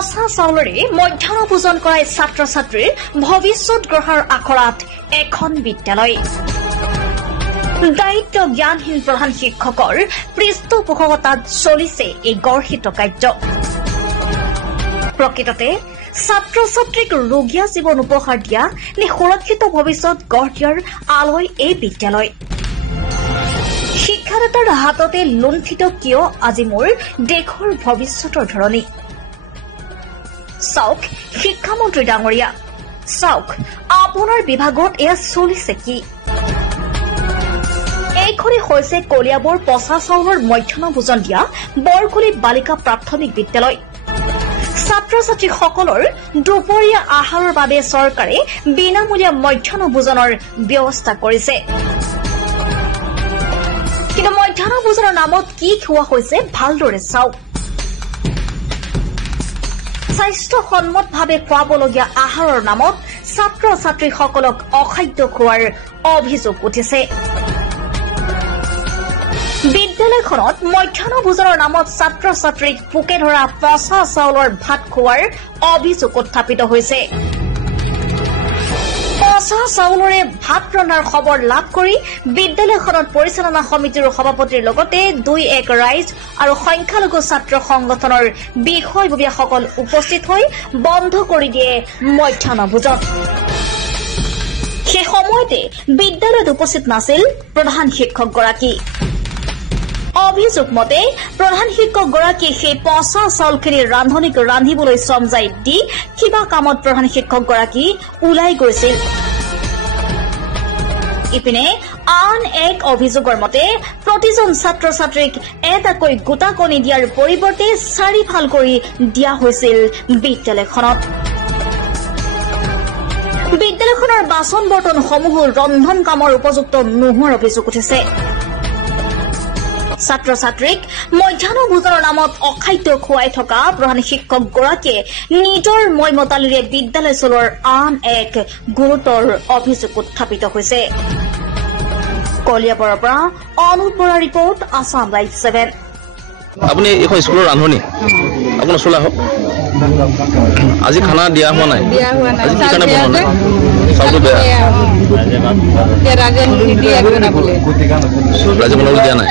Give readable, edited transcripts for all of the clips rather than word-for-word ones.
পচা চাউলেৰে মধ্যাহ্ন ভোজন কৰাই ছাত্ৰ ছাত্ৰীৰ ভৱিষ্যত গঢ়াৰ আখৰাত এখন বিদ্যালয় দায়িত্ব জ্ঞানহীন প্ৰধান শিক্ষকৰ পৃষ্ঠপোষকতাত চলিছে এই গৰ্হিত কাৰ্য প্ৰকৃততে ছাত্ৰ ছাত্ৰীক ৰোগীয়া জীৱন উপহাৰ দিয়া নে সুৰক্ষিত ভৱিষ্যত গঢ় দিয়াৰ আলয় এই বিদ্যালয় শিক্ষাদাতাৰ হাততে লুণ্ঠিত কিয় আজি মোৰ দেশৰ ভৱিষ্যতৰ ধৰণী চাওক শিক্ষামন্ত্ৰী ডাঙৰীয়া চাওক আপোনাৰ বিভাগত এয়া চলিছে কি এইখনি হৈছে কলিয়াবৰ পচা চাউলৰ মধ্যাহ্ন ভোজন দিয়া বৰকুলি বালিকা প্ৰাথমিক বিদ্যালয় ছাত্ৰ ছাত্ৰীসকলৰ দুপৰীয়া আহাৰৰ বাবে চৰকাৰে বিনামূলীয়া মধ্যাহ্ন ভোজনৰ ব্যৱস্থা কৰিছে কিন্তু মধ্যাহ্ন ভোজনৰ নামত কি খোৱা হৈছে ভালদৰে চাওক স্বাস্থ্যসন্মতভাৱে খুৱাবলগীয়া আহাৰৰ নামত ছাত্ৰ ছাত্ৰীসকলক অখাদ্য খোৱাৰ অভিযোগ উঠিছে বিদ্যালয়খনত মধ্যাহ্ন ভোজনৰ নামত ছাত্ৰ ছাত্ৰীক পোকে ধৰা পচা চাউলৰ ভাত খোৱাৰ অভিযোগ উত্থাপিত হৈছে পচা চাউলৰে ভাত ৰন্ধাৰ খবৰ লাভ কৰি বিদ্যালয়খনত পৰিচালনা সমিতিৰ সভাপতিৰ লগতে ২-১ ৰাইজ আৰু সংখ্যালঘু ছাত্ৰ সংগঠনৰ বিষয়ববীয়াসকল উপস্থিত হৈ বন্ধ কৰি দিয়ে মধ্যাহ্ন ভোজন সেই সময়তে বিদ্যালয়ত উপস্থিত নাছিল প্ৰধান শিক্ষকগৰাকী অভিযোগ মতে প্ৰধান শিক্ষকগৰাকীয়ে সেই পচা চাউলখিনি ৰান্ধনীক ৰান্ধিবলৈ চমজাই দি কিবা কামত প্ৰধান শিক্ষকগৰাকী ওলাই গৈছিল ইপিনে আন এক অভিযোগৰ মতে প্ৰতিজন ছাত্ৰ ছাত্ৰীক এটাকৈ গোটাকণি দিয়াৰ পৰিৱৰ্তে ৪ ফাল কৰি দিয়া হৈছিল বিদ্যালয়খনত বিদ্যালয়খনৰ বাচন বৰ্তনসমূহ ৰন্ধন কামৰ উপযুক্ত নোহোৱাৰ অভিযোগ উঠিছে ছাত্ৰ ছাত্ৰীক মধ্যাহ্ন ভোজনৰ নামত অখাদ্য খুৱাই থকা প্ৰধান শিক্ষকগৰাকীয়ে নিজৰ মৈমতালিৰে বিদ্যালয় চলোৱাৰ আন এক গুৰুতৰ অভিযোগ উত্থাপিত হৈছে কলিয়াবৰৰ পৰা অনুপ বৰা ৰিপৰ্ট আসাম লাইভ 7 আপুনি এখন স্কুলৰ ৰান্ধনী আপোনাৰ চলা হওক আজি খানা দিয়া হোৱা নাই আজি কি কাৰণে বনোৱা নাই চাউলটো বেয়া ৰাজে বনাবলৈ দিয়া নাই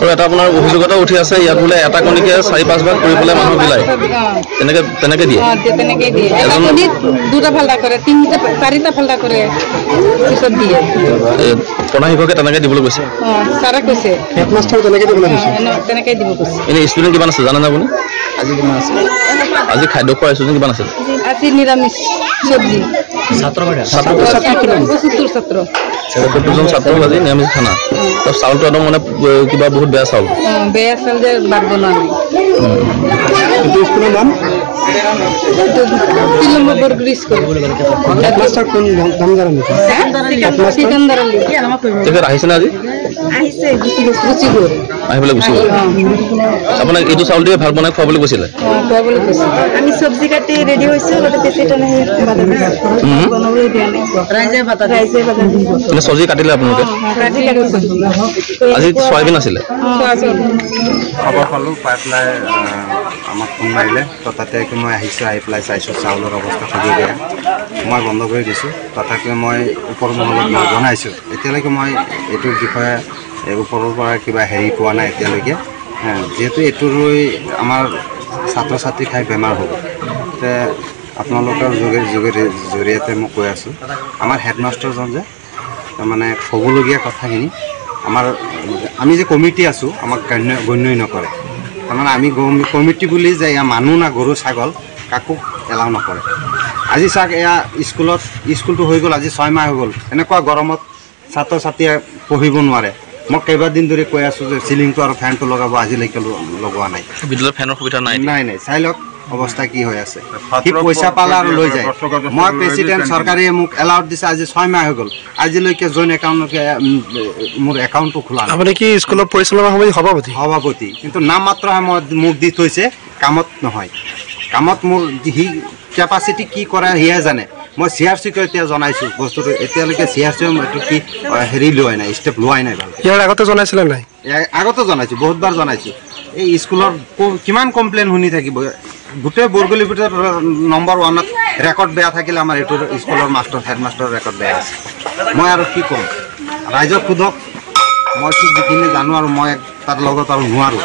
আৰু এটা আপোনাৰ অভিযোগ এটা উঠি আছে ইয়াত বোলে এটা কণীকে 4-5 ভাগ কৰি পেলাই মানুহ বিলায় তেনেকে দিয়ে দুটা ফাল্টা কৰে 3-4টা ফাল্টা কৰে পিছত দিয়ে প্ৰধান শিক্ষকে তেনেকে দিবলৈ কৈছে ছাৰে কৈছে হেডমাষ্টাৰ তেনেকে দিব কৈছে এনে ষ্টুডেণ্ট কিমান আছে জানে না আপুনি আজি কিমান আছে আজি খাদ্য খোৱা ষ্টুডেণ্ট কিমান আছে আজি নিৰামিষ চব্জি ছাত্ৰ ছাত্ৰ আজি নিৰামিষ খানা তো চাউলটো একদম মানে কিবা বহুত বেয়া চাউল যে ভাত বনোৱা নাই কিন্তু স্কুলৰ নাম 3 নম্বৰ স্কুল হেডমাষ্টাৰ কোন নাম জানে নেকি তেখেত আহিছে না আজি গুচি গ'ল আহিবলৈ গুচি গ'ল আপোনাক এইটো চাউল দিয়ে ভাত বনাই খুৱাবলৈ কৈছিলে আমি চব্জি কাটি ৰেডি হৈছো চব্জি কাটিলে আপোনালোকে আজি চয়াবিন আছিলে খবৰ পালোঁ পাই পেলাই আমাক ফোন মাৰিলে তো তাতে মই আহিছোঁ আহি পেলাই চাইছোঁ চাউলৰ অৱস্থা খুবেই বেয়া মই বন্ধ কৰি দিছোঁ তথাপিও মই ওপৰ মহলত জনাইছোঁ এতিয়ালৈকে মই এইটোৰ বিষয়ে ওপৰৰ পৰা কিবা হেৰি পোৱা নাই এতিয়ালৈকে যিহেতু এইটোৰ আমাৰ ছাত্ৰ ছাত্ৰী খাই বেমাৰ হ'ব তে আপোনালোকৰ জৰিয়তে মই কৈ আছোঁ আমাৰ হেডমাষ্টাৰজন যে মানে ক'বলগীয়া কথাখিনি আমি যে কমিটি আছোঁ আমাক গণ্যই নকৰে তাৰমানে আমি কমিটি বুলি যে এয়া মানুহ না গৰু ছাগল কাকো এলাও নকৰে আজি চাওক এয়া স্কুলটো হৈ গ'ল আজি 6 মাহ হৈ গ'ল এনেকুৱা গৰমত ছাত্ৰ ছাত্ৰীয়ে পঢ়িব নোৱাৰে মই কেইবাদিন ধৰি কৈ আছোঁ যে চিলিংটো আৰু ফেনটো লগাব আজিলৈকে লগোৱা নাই বিদ্যালয়ত ফেনৰ সুবিধা নাই চাই লওক অৱস্থা কি হৈ আছে কি পইচা পালা আৰু লৈ যায় মই প্ৰেচিডেণ্ট চৰকাৰে মোক এলাউড দিছে আজি 6 মাহ হৈ গ'ল আজিলৈকে জইন একাউণ্টকে মোৰ একাউণ্টটো খোলা নাই আপুনি কি স্কুলৰ পৰিচালনা সমিতিৰ সভাপতি কিন্তু নাম মাত্ৰহে মোক দি থৈছে কামত নহয় কামত মোৰ সি কেপাচিটি কি কৰে সিহে জানে মই CRC-ক এতিয়া জনাইছোঁ বস্তুটো এতিয়ালৈকে CRC-ও এইটো কি হেৰি লোৱাই নাই ষ্টেপ লোৱাই নাই ভাল ইয়াৰ আগতে জনাইছিলে নাই আগতে জনাইছোঁ বহুতবাৰ জনাইছোঁ এই স্কুলৰ কিমান কমপ্লেইন শুনি থাকিব গোটেই বৰগুলিৰ ভিতৰত নম্বৰ 1ত ৰেকৰ্ড বেয়া থাকিলে আমাৰ এইটো স্কুলৰ মাষ্টৰ হেডমাষ্টৰৰ ৰেকৰ্ড বেয়া আছে মই আৰু কি ক'ম ৰাইজক সোধক মই কি যিখিনি জানো আৰু মই তাৰ লগত আৰু নোৱাৰোঁ